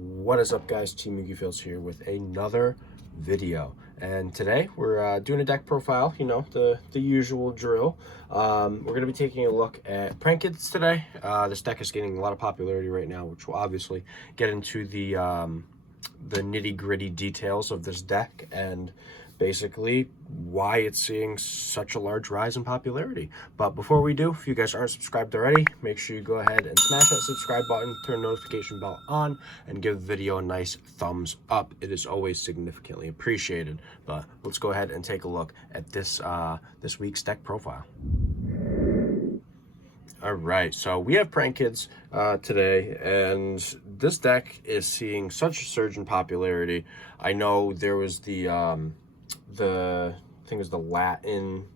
What is up, guys? Team Yugi Fields here with another video, and today we're doing a deck profile. You know, the usual drill. We're going to be taking a look at Prank Kids today. This deck is gaining a lot of popularity right now, which will obviously get into the nitty-gritty details of this deck and basically why it's seeing such a large rise in popularity. But before we do, if you guys aren't subscribed already, make sure you go ahead and smash that subscribe button, turn the notification bell on, and give the video a nice thumbs up. It is always significantly appreciated. But let's go ahead and take a look at this this week's deck profile. All right, so we have Prank Kids today, and this deck is seeing such a surge in popularity. I know there was the Latin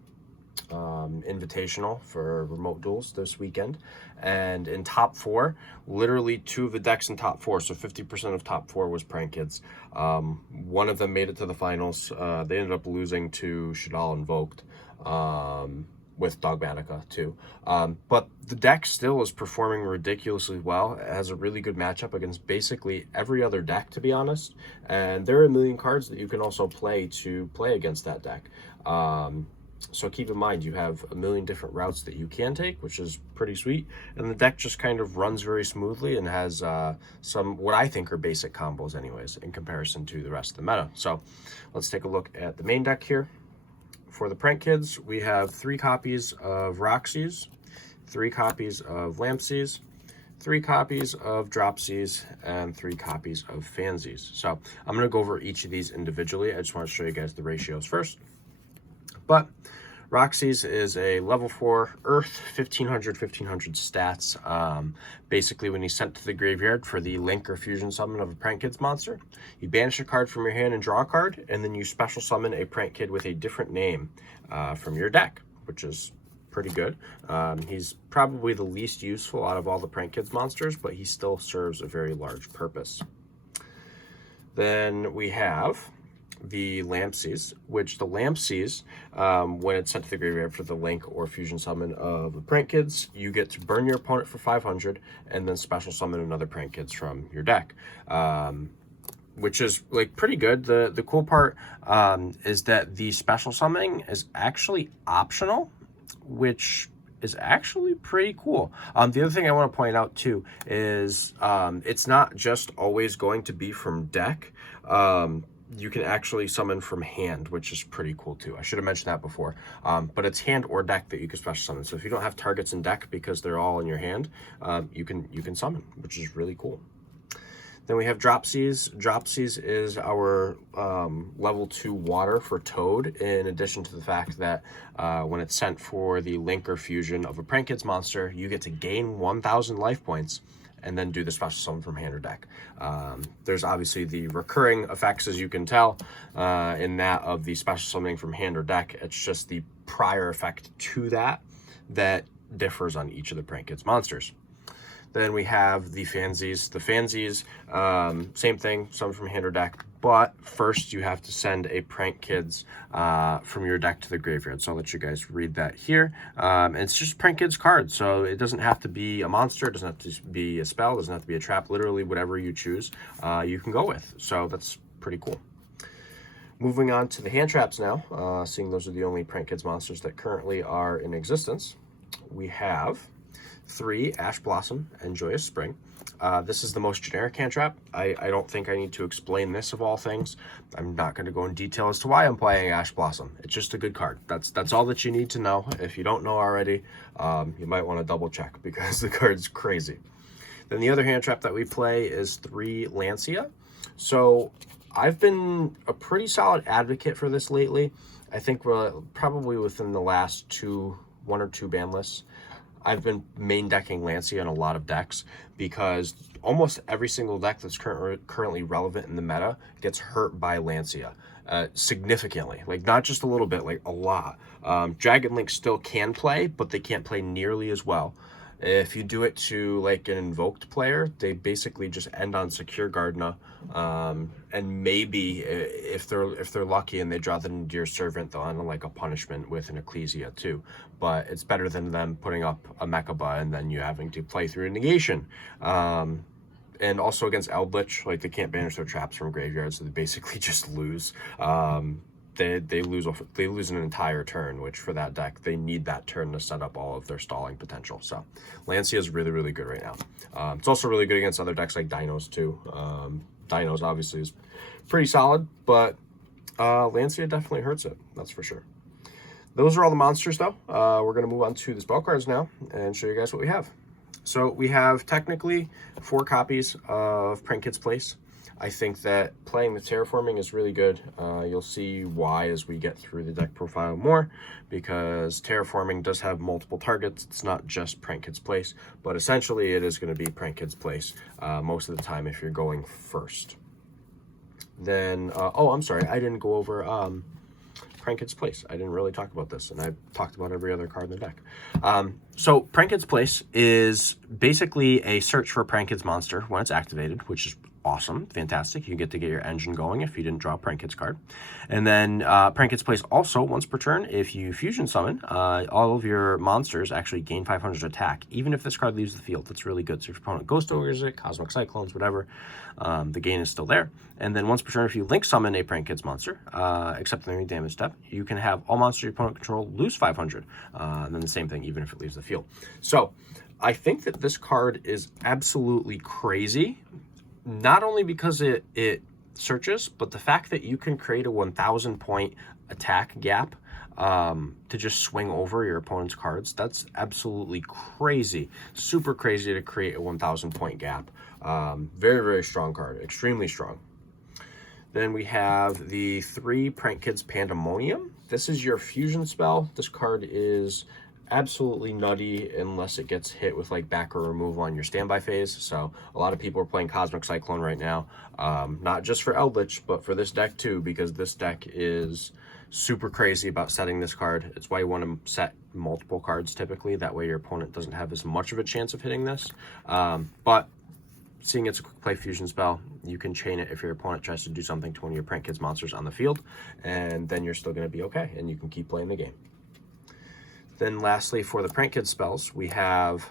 invitational for remote duels this weekend, and in top four, literally two of the decks in top four, so 50% of top four was Prank Kids. One of them made it to the finals. They ended up losing to Shadal Invoked with Dogmatica too, but the deck still is performing ridiculously well. It has a really good matchup against basically every other deck, to be honest, and there are a million cards that you can also play to play against that deck. So keep in mind, you have a million different routes that you can take, which is pretty sweet, and the deck just kind of runs very smoothly and has some what I think are basic combos anyways in comparison to the rest of the meta. So let's take a look at the main deck here. For the Prank Kids, we have 3 copies of Roxy's, 3 copies of Lampsies, 3 copies of Dropsies, and 3 copies of Fansies. So I'm going to go over each of these individually. I just want to show you guys the ratios first. But Roxy's is a level 4 Earth, 1500 stats. Basically, when he's sent to the graveyard for the link or fusion summon of a Prank Kids monster, you banish a card from your hand and draw a card, and then you special summon a Prank Kid with a different name from your deck, which is pretty good. He's probably the least useful out of all the Prank Kids monsters, but he still serves a very large purpose. Then we have the Lampsies, which the Lampsies, when it's sent to the graveyard for the link or fusion summon of the Prank Kids, you get to burn your opponent for 500 and then special summon another Prank Kids from your deck, which is like pretty good. The cool part is that the special summoning is actually optional, which is actually pretty cool. The other thing I want to point out too is it's not just always going to be from deck. You can actually summon from hand, which is pretty cool too. I should have mentioned that before, but it's hand or deck that you can special summon. So if you don't have targets in deck because they're all in your hand, you can summon, which is really cool. Then we have Dropsies. Dropsies is our level 2 water for Toad, in addition to the fact that when it's sent for the link or fusion of a Prank Kids monster, you get to gain 1,000 life points and then do the special summon from hand or deck. There's obviously the recurring effects, as you can tell, in that of the special summoning from hand or deck. It's just the prior effect to that differs on each of the Prank Kids monsters. Then we have the Fansies. The Fansies, same thing, summon from hand or deck, but first you have to send a Prank Kids from your deck to the graveyard. So I'll let you guys read that here. It's just Prank Kids cards, so it doesn't have to be a monster, it doesn't have to be a spell, it doesn't have to be a trap. Literally whatever you choose, you can go with. So that's pretty cool. Moving on to the hand traps now, seeing those are the only Prank Kids monsters that currently are in existence. We have 3 Ash Blossom and Joyous Spring. This is the most generic hand trap. I don't think I need to explain this of all things. I'm not going to go in detail as to why I'm playing Ash Blossom. It's just a good card. That's all that you need to know. If you don't know already, you might want to double check because the card's crazy. Then the other hand trap that we play is 3 Lancia. So I've been a pretty solid advocate for this lately. I think we're probably within the last 1 or 2 ban lists, I've been main decking Lancia in a lot of decks because almost every single deck that's currently relevant in the meta gets hurt by Lancia significantly. Like, not just a little bit, like a lot. Dragon Link still can play, but they can't play nearly as well. If you do it to like an invoked player, they basically just end on Secure Gardna, and maybe if they're lucky and they draw the Nadir Servant, they'll end on like a punishment with an Ecclesia too. But it's better than them putting up a Mechaba and then you having to play through a negation. And also against Eldritch, like they can't banish their traps from graveyards, so they basically just lose. They lose an entire turn, which for that deck they need that turn to set up all of their stalling potential. So Lancia is really, really good right now. It's also really good against other decks like Dinos too. Dinos obviously is pretty solid, but Lancia definitely hurts it, that's for sure. Those are all the monsters though. We're going to move on to the spell cards now and show you guys what we have. So we have technically 4 copies of Prank Kids Place. I think that playing the Terraforming is really good. You'll see why as we get through the deck profile more, because Terraforming does have multiple targets. It's not just Prank Kids Place, but essentially it is going to be Prank Kids Place most of the time if you're going first. Then, oh, I'm sorry, I didn't go over Prank Kids Place. I didn't really talk about this, and I talked about every other card in the deck. So Prank Kids Place is basically a search for a Prank Kids monster when it's activated, which is awesome, fantastic. You get to get your engine going if you didn't draw a Prank Kids card. And then Prank Kids Place also, once per turn, if you fusion summon, all of your monsters actually gain 500 attack, even if this card leaves the field. That's really good. So if your opponent Ghost Ogres it, Cosmic Cyclones, whatever, the gain is still there. And then once per turn, if you link summon a Prank Kids monster, except in the damage step, you can have all monsters your opponent control lose 500. And then the same thing, even if it leaves the field. So I think that this card is absolutely crazy. Not only because it searches, but the fact that you can create a 1,000 point attack gap to just swing over your opponent's cards. That's absolutely crazy. Super crazy to create a 1,000 point gap. Very, very strong card. Extremely strong. Then we have the 3 Prank Kids Pandemonium. This is your fusion spell. This card is absolutely nutty unless it gets hit with like back row removal on your standby phase. So a lot of people are playing Cosmic Cyclone right now, not just for Eldritch, but for this deck too, because this deck is super crazy about setting this card. It's why you want to set multiple cards typically. That way your opponent doesn't have as much of a chance of hitting this. But seeing it's a quick play fusion spell, you can chain it if your opponent tries to do something to one of your Prank Kids monsters on the field, and then you're still going to be okay, and you can keep playing the game. Then lastly, for the Prank Kids spells, we have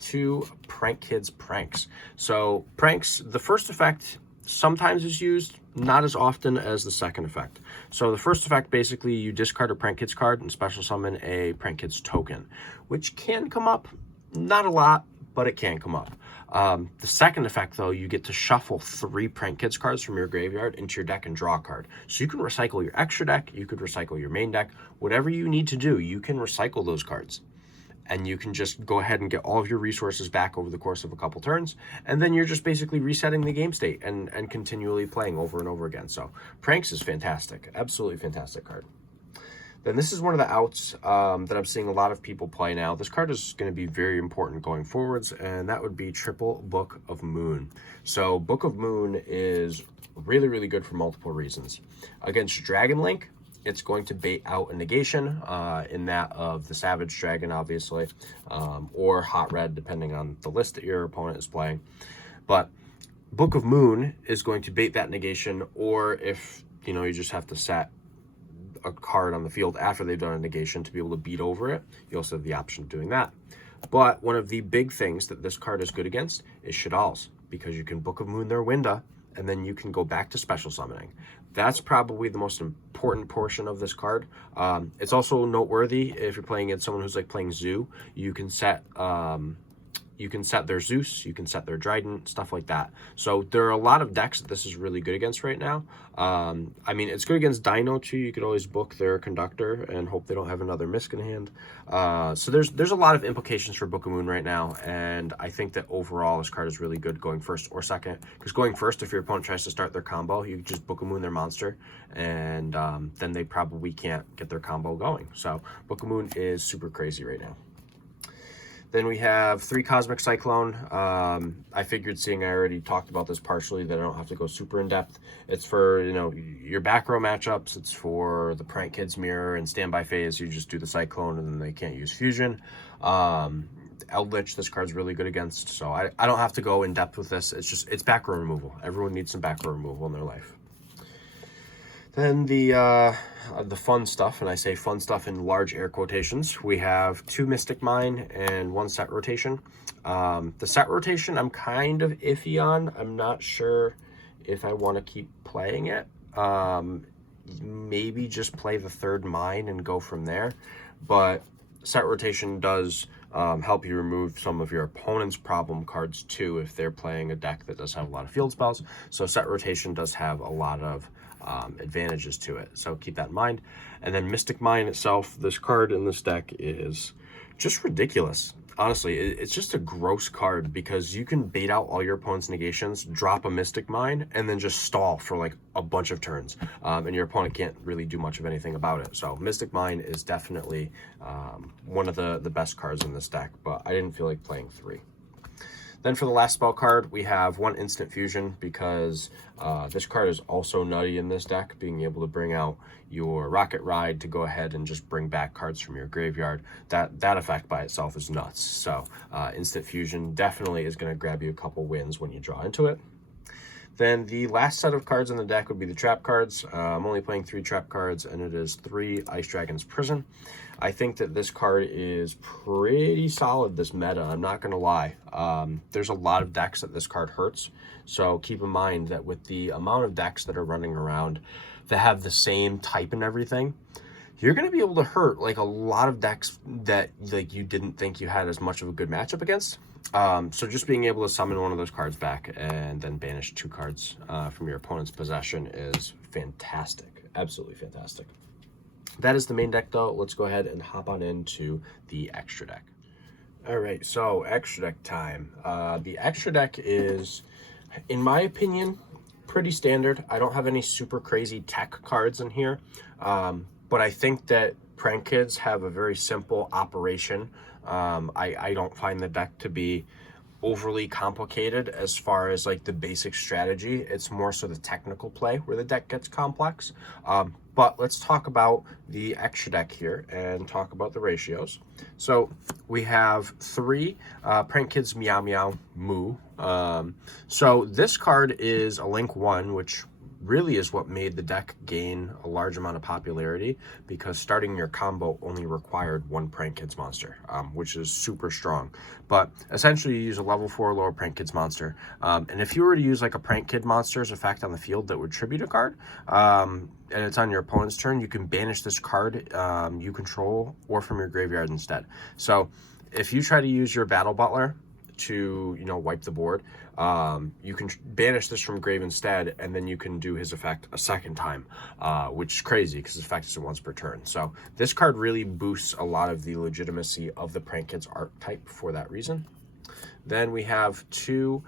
2 Prank Kids Pranks. So pranks, the first effect sometimes is used, not as often as the second effect. So the first effect, basically you discard a Prank Kids card and special summon a Prank Kids token, which can come up, not a lot, but it can come up. The second effect, though, you get to shuffle 3 Prank Kids cards from your graveyard into your deck and draw a card. So you can recycle your extra deck, you could recycle your main deck, whatever you need to do, you can recycle those cards. And you can just go ahead and get all of your resources back over the course of a couple turns, and then you're just basically resetting the game state and continually playing over and over again. So Pranks is fantastic, absolutely fantastic card. Then this is one of the outs that I'm seeing a lot of people play now. This card is going to be very important going forwards, and that would be triple Book of Moon. So Book of Moon is really, really good for multiple reasons. Against Dragon Link, it's going to bait out a negation in that of the Savage Dragon, obviously, or Hot Red, depending on the list that your opponent is playing. But Book of Moon is going to bait that negation, or if, you know, you just have to set a card on the field after they've done a negation to be able to beat over it, you also have the option of doing that. But one of the big things that this card is good against is Shaddolls, because you can Book of Moon their Winda, and then you can go back to special summoning. That's probably the most important portion of this card. It's also noteworthy if you're playing against someone who's like playing Zoo. You can set their Zeus, you can set their Dryden, stuff like that. So there are a lot of decks that this is really good against right now. I mean, it's good against Dino too. You could always book their Conductor and hope they don't have another Misk in hand. So there's a lot of implications for Book of Moon right now, and I think that overall this card is really good going first or second. Because going first, if your opponent tries to start their combo, you just Book of Moon their monster, and then they probably can't get their combo going. So Book of Moon is super crazy right now. Then we have 3 Cosmic Cyclone. I figured, seeing I already talked about this partially, that I don't have to go super in depth. It's for, you know, your back row matchups. It's for the Prank Kids Mirror and standby phase. You just do the Cyclone and then they can't use Fusion. Eldritch, this card's really good against. So I don't have to go in depth with this. It's back row removal. Everyone needs some back row removal in their life. Then the fun stuff, and I say fun stuff in large air quotations, we have 2 Mystic Mine and 1 set rotation. The set rotation I'm kind of iffy on. I'm not sure if I want to keep playing it. Maybe just play the 3rd mine and go from there. But set rotation does help you remove some of your opponent's problem cards too if they're playing a deck that does have a lot of field spells. So set rotation does have a lot of advantages to it, so keep that in mind. And then Mystic Mine itself, this card in this deck is just ridiculous. Honestly, it's just a gross card because you can bait out all your opponent's negations, drop a Mystic Mine, and then just stall for like a bunch of turns, and your opponent can't really do much of anything about it. So Mystic Mine is definitely one of the best cards in this deck, but I didn't feel like playing 3. Then for the last spell card, we have 1 Instant Fusion because this card is also nutty in this deck, being able to bring out your Rocket Ride to go ahead and just bring back cards from your graveyard. That effect by itself is nuts. So Instant Fusion definitely is going to grab you a couple wins when you draw into it. Then the last set of cards in the deck would be the trap cards. I'm only playing 3 trap cards, and it is 3 Ice Dragon's Prison. I think that this card is pretty solid this meta, I'm not going to lie. There's a lot of decks that this card hurts, so keep in mind that with the amount of decks that are running around that have the same type and everything, you're going to be able to hurt like a lot of decks that like you didn't think you had as much of a good matchup against. So just being able to summon one of those cards back and then banish 2 cards from your opponent's possession is fantastic. Absolutely fantastic. That is the main deck though. Let's go ahead and hop on into the extra deck. All right, so extra deck time. The extra deck is, in my opinion, pretty standard. I don't have any super crazy tech cards in here, but I think that Prank Kids have a very simple operation. I don't find the deck to be overly complicated as far as like the basic strategy. It's more so the technical play where the deck gets complex. But let's talk about the extra deck here and talk about the ratios. So we have 3 Prank Kids Meow Meow Moo. So this card is a Link 1, which really is what made the deck gain a large amount of popularity, because starting your combo only required 1 Prank Kids monster, which is super strong. But essentially you use a level 4 lower Prank Kids monster, and if you were to use like a Prank Kid monster's effect on the field that would tribute a card, and it's on your opponent's turn, you can banish this card you control or from your graveyard instead. So if you try to use your Battle Butler to, you know, wipe the board, you can banish this from grave instead, and then you can do his effect a second time, which is crazy because his effect is once per turn. So this card really boosts a lot of the legitimacy of the Prank Kids archetype for that reason. Then we have 2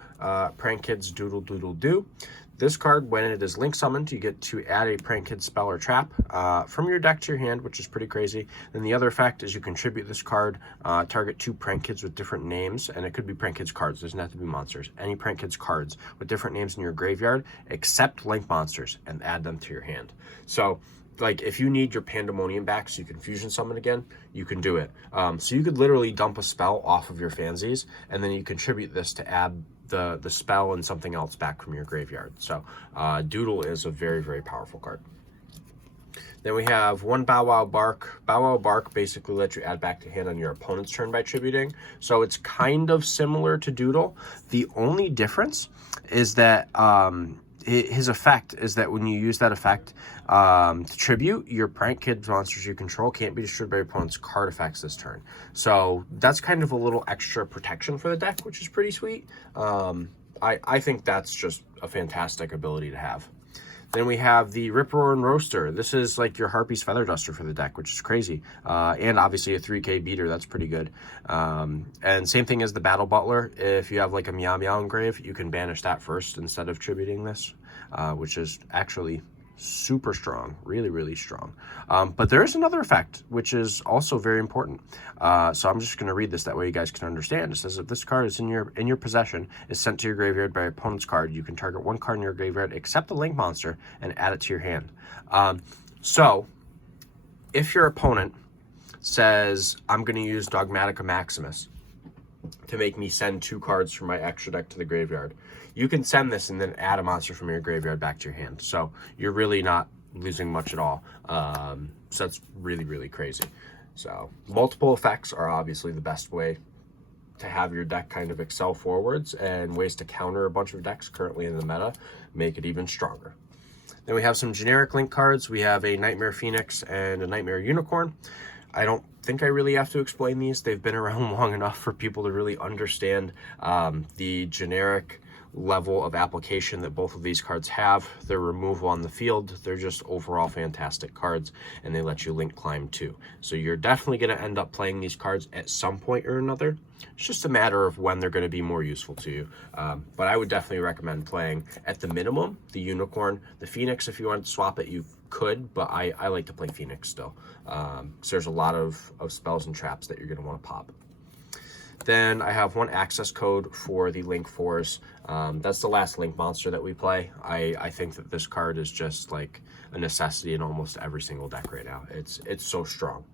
Prank Kids Doodle Doodle Doo. This card, when it is link summoned, you get to add a Prank Kid spell or trap from your deck to your hand, which is pretty crazy. Then the other effect is you contribute this card, target 2 Prank Kids with different names, and it could be Prank Kids cards, doesn't have to be monsters. Any Prank Kids cards with different names in your graveyard, except link monsters, and add them to your hand. So like if you need your Pandemonium back so you can fusion summon again, you can do it. So you could literally dump a spell off of your fansies, and then you contribute this to add the spell and something else back from your graveyard. So Doodle is a very, very powerful card. Then we have 1 Bow Wow Bark. Bow Wow Bark basically lets you add back to hand on your opponent's turn by tributing. So it's kind of similar to Doodle. The only difference is that his effect is that when you use that effect to tribute, your Prank Kid monsters you control can't be destroyed by your opponent's card effects this turn. So that's kind of a little extra protection for the deck, which is pretty sweet. I think that's just a fantastic ability to have. Then we have the Rip Roarin' Roaster. This is like your Harpy's Feather Duster for the deck, which is crazy. And obviously a 3K beater, that's pretty good. And same thing as the Battle Butler. If you have like a Meow Meow engrave, you can banish that first instead of tributing this, which is actually super strong, really, really strong. But there is another effect, which is also very important. So I'm just going to read this, that way you guys can understand. It says if this card is in your possession, is sent to your graveyard by your opponent's card, you can target 1 card in your graveyard except the link monster and add it to your hand. So if your opponent says, I'm going to use Dogmatica Maximus to make me send 2 cards from my extra deck to the graveyard, you can send this and then add a monster from your graveyard back to your hand. So you're really not losing much at all. So that's really, really crazy. So multiple effects are obviously the best way to have your deck kind of excel forwards, and ways to counter a bunch of decks currently in the meta make it even stronger. Then we have some generic link cards. We have a Nightmare Phoenix and a Nightmare Unicorn. I don't think I really have to explain these. They've been around long enough for people to really understand the generic level of application that both of these cards have. Their removal on the field, they're just overall fantastic cards, and they let you link climb too. So you're definitely going to end up playing these cards at some point or another. It's just a matter of when they're going to be more useful to you. But I would definitely recommend playing, at the minimum, the Unicorn. The Phoenix, if you want to swap it, you could, but I like to play Phoenix still. So there's a lot of spells and traps that you're going to want to pop. Then I have one access code for the Link 4s. That's the last Link monster that we play. I think that this card is just like a necessity in almost every single deck right now. It's so strong.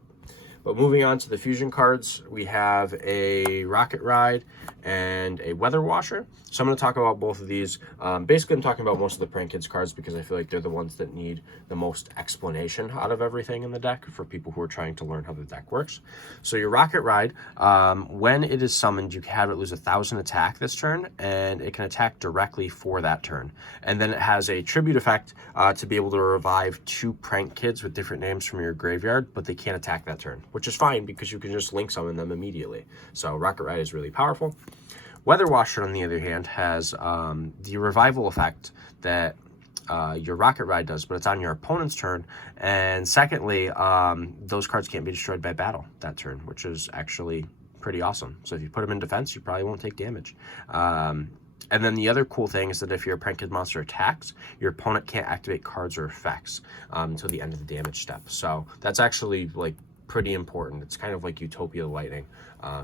But moving on to the fusion cards, we have a Rocket Ride and a Weather Washer. So I'm going to talk about both of these. Basically, I'm talking about most of the Prank Kids cards because I feel like they're the ones that need the most explanation out of everything in the deck for people who are trying to learn how the deck works. So your Rocket Ride, when it is summoned, you can have it lose 1,000 attack this turn, and it can attack directly for that turn. And then it has a tribute effect to be able to revive 2 Prank Kids with different names from your graveyard, but they can't attack that turn, which is fine because you can just link summon them immediately. So Rocket Ride is really powerful. Weather Washer, on the other hand, has the revival effect that your Rocket Ride does, but it's on your opponent's turn. And secondly, those cards can't be destroyed by battle that turn, which is actually pretty awesome. So if you put them in defense, you probably won't take damage. And then the other cool thing is that if your Prank Kid monster attacks, your opponent can't activate cards or effects until the end of the damage step. So that's actually like pretty important. It's kind of like Utopia Lightning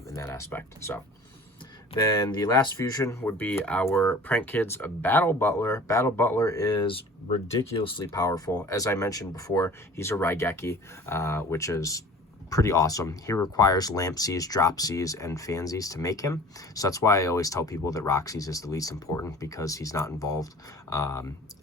in that aspect. So then the last fusion would be our Prank Kids Battle Butler. Battle Butler is ridiculously powerful. As I mentioned before, he's a Raigeki, which is pretty awesome. He requires Lampseas, Dropseas, and Fansies to make him. So that's why I always tell people that Roxy's is the least important, because he's not involved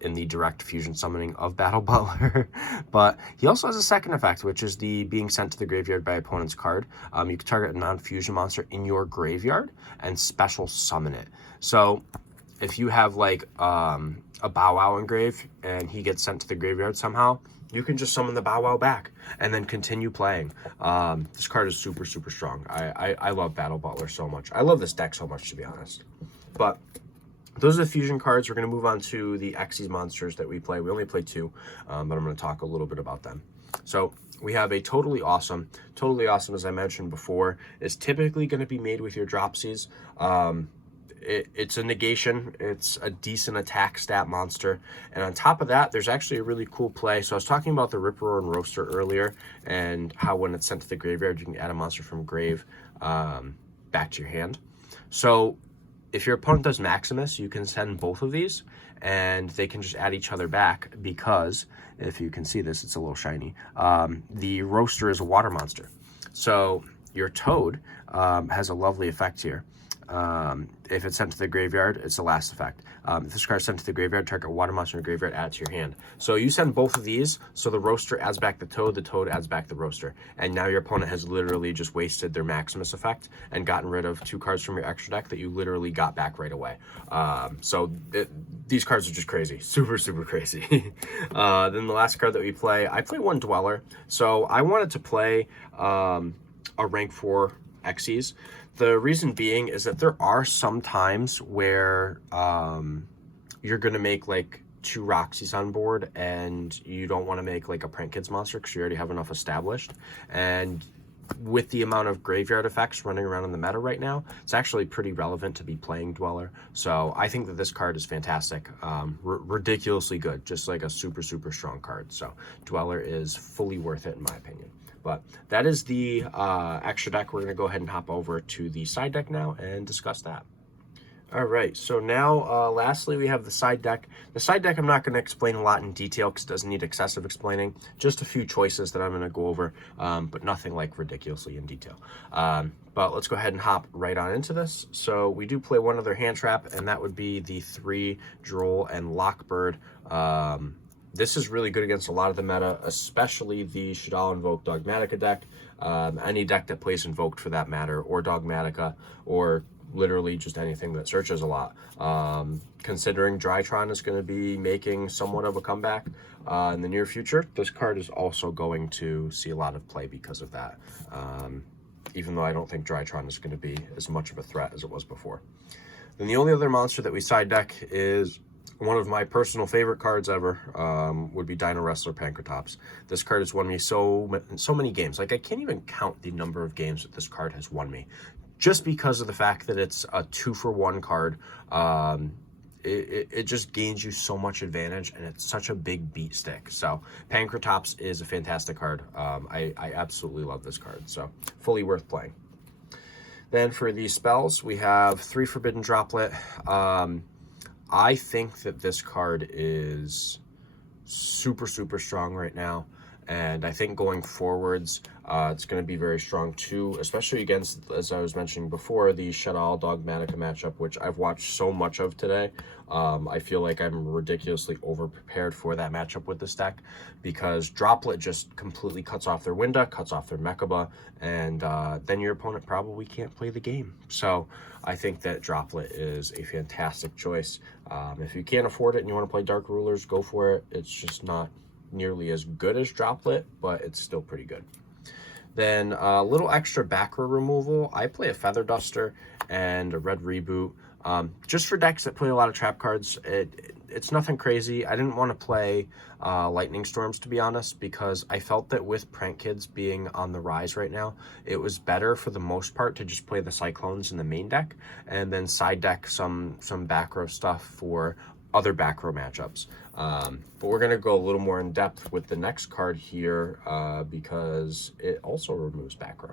in the direct fusion summoning of Battle Butler. But he also has a second effect, which is the being sent to the graveyard by opponent's card. You can target a non-fusion monster in your graveyard and special summon it. So if you have like a Bow Wow engraved and he gets sent to the graveyard somehow, you can just summon the Bow Wow back and then continue playing. This card is super, super strong. I love Battle Butler so much. I love this deck so much, to be honest. But those are the fusion cards. We're going to move on to the Xyz monsters that we play. We only play 2, but I'm going to talk a little bit about them. So we have a Totally Awesome. Totally Awesome, as I mentioned before, is typically going to be made with your Dropseas. It's a negation. It's a decent attack stat monster. And on top of that, there's actually a really cool play. So I was talking about the Ripper and Roaster earlier, and how when it's sent to the graveyard, you can add a monster from grave back to your hand. So if your opponent does Maximus, you can send both of these, and they can just add each other back, because if you can see this, it's a little shiny. The Roaster is a water monster. So your Toad has a lovely effect here. If it's sent to the graveyard, it's the last effect. If this card is sent to the graveyard, target water monster in the graveyard, add it to your hand. So you send both of these, so the Roaster adds back the Toad adds back the Roaster. And now your opponent has literally just wasted their Maximus effect and gotten rid of 2 cards from your extra deck that you literally got back right away. These cards are just crazy. Super, super crazy. Then the last card that we play, I play one Dweller. So I wanted to play a rank 4 Xyz. The reason being is that there are some times where you're going to make like 2 Roxys on board, and you don't want to make like a Prank Kids monster because you already have enough established. And with the amount of graveyard effects running around in the meta right now, it's actually pretty relevant to be playing Dweller. So I think that this card is fantastic. Ridiculously good. Just like a super, super strong card. So Dweller is fully worth it in my opinion. But that is the extra deck. We're going to go ahead and hop over to the side deck now and discuss that. All right, so now lastly, we have the side deck. The side deck I'm not going to explain a lot in detail because it doesn't need excessive explaining. Just a few choices that I'm going to go over, but nothing like ridiculously in detail. But let's go ahead and hop right on into this. So we do play one other hand trap, and that would be the 3 Droll and Lockbird This is really good against a lot of the meta, especially the Shaddoll Invoke Dogmatica deck. Any deck that plays Invoked for that matter, or Dogmatica, or literally just anything that searches a lot. Considering Drytron is going to be making somewhat of a comeback in the near future, this card is also going to see a lot of play because of that. Even though I don't think Drytron is going to be as much of a threat as it was before. Then the only other monster that we side deck is one of my personal favorite cards ever, would be Dino Wrestler Pankertops. This card has won me so many games. Like, I can't even count the number of games that this card has won me, just because of the fact that it's a 2-for-1 card. It just gains you so much advantage, and it's such a big beat stick. So Pankertops is a fantastic card. I absolutely love this card, so fully worth playing. Then for these spells, we have 3 Forbidden Droplet. I think that this card is super strong right now, and I think going forwards, it's going to be very strong too, especially against, as I was mentioning before, the Shaddoll Dogmatica matchup, which I've watched so much of today. I feel like I'm ridiculously over-prepared for that matchup with this deck, because Droplet just completely cuts off their Winda, cuts off their Mechaba, and then your opponent probably can't play the game. So I think that Droplet is a fantastic choice. If you can't afford it and you want to play Dark Rulers, go for it. It's just not nearly as good as Droplet, but it's still pretty good. Then a little extra back row removal. I play a Feather Duster and a Red Reboot, just for decks that play a lot of trap cards. It's nothing crazy. I didn't want to play Lightning Storms, to be honest, because I felt that with Prank Kids being on the rise right now, it was better for the most part to just play the Cyclones in the main deck and then side deck some back row stuff for other back row matchups. But we're going to go a little more in depth with the next card here, because it also removes back row.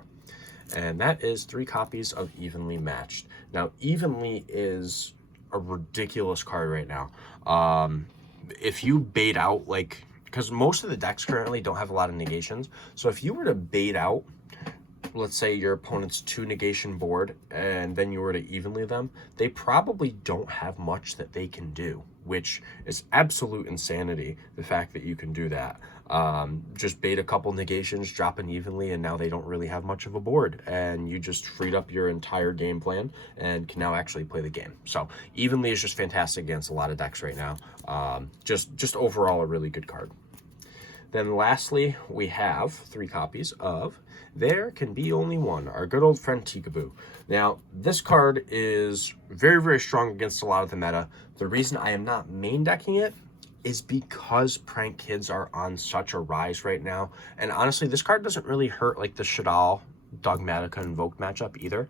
And that is 3 copies of Evenly Matched. Now, Evenly is a ridiculous card right now. If you bait out, like, because most of the decks currently don't have a lot of negations, so if you were to bait out, let's say your opponent's 2 negation board, and then you were to evenly them, they probably don't have much that they can do, which is absolute insanity, the fact that you can do that. Just bait a couple negations, drop an evenly, and now they don't really have much of a board, and you just freed up your entire game plan and can now actually play the game. So evenly is just fantastic against a lot of decks right now. Just overall a really good card. Then lastly, we have 3 copies of There Can Be Only One, our good old friend Peekaboo. Now, this card is very strong against a lot of the meta. The reason I am not main decking it is because Prank Kids are on such a rise right now. And honestly, this card doesn't really hurt like the Shaddoll Dogmatica Invoke matchup either.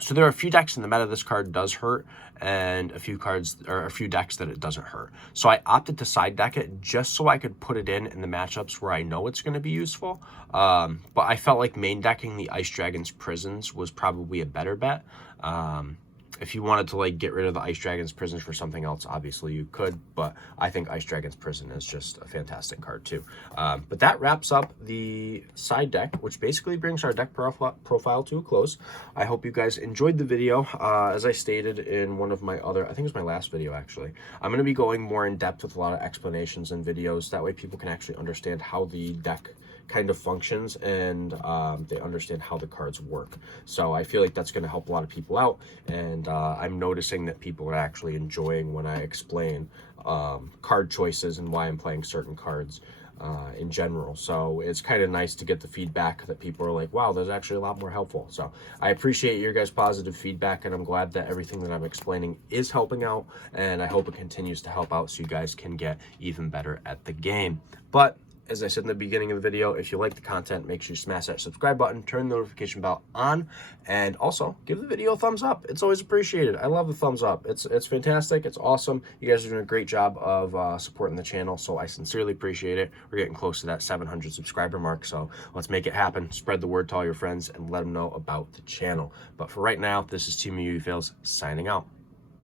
So there are a few decks in the meta this card does hurt, and a few cards or a few decks that it doesn't hurt. So I opted to side deck it just so I could put it in the matchups where I know it's going to be useful. But I felt like main decking the Ice Dragon's Prisons was probably a better bet. If you wanted to like get rid of the Ice Dragon's Prisons for something else, obviously you could, but I think Ice Dragon's Prison is just a fantastic card too. But that wraps up the side deck, which basically brings our deck profile to a close. I hope you guys enjoyed the video. As I stated in one of my other, I think it was my last video actually, I'm going to be going more in depth with a lot of explanations and videos. That way people can actually understand how the deck kind of functions, and they understand how the cards work. So I feel like that's going to help a lot of people out, and I'm noticing that people are actually enjoying when I explain card choices and why I'm playing certain cards in general. So it's kind of nice to get the feedback that people are like, wow, there's actually a lot more helpful. So I appreciate your guys' positive feedback, and I'm glad that everything that I'm explaining is helping out, and I hope it continues to help out so you guys can get even better at the game. But as I said in the beginning of the video, if you like the content, make sure you smash that subscribe button, turn the notification bell on, and also give the video a thumbs up. It's always appreciated. I love the thumbs up. It's fantastic. It's awesome. You guys are doing a great job of supporting the channel, so I sincerely appreciate it. We're getting close to that 700 subscriber mark, so let's make it happen. Spread the word to all your friends and let them know about the channel. But for right now, this is Team Meow Meow signing out.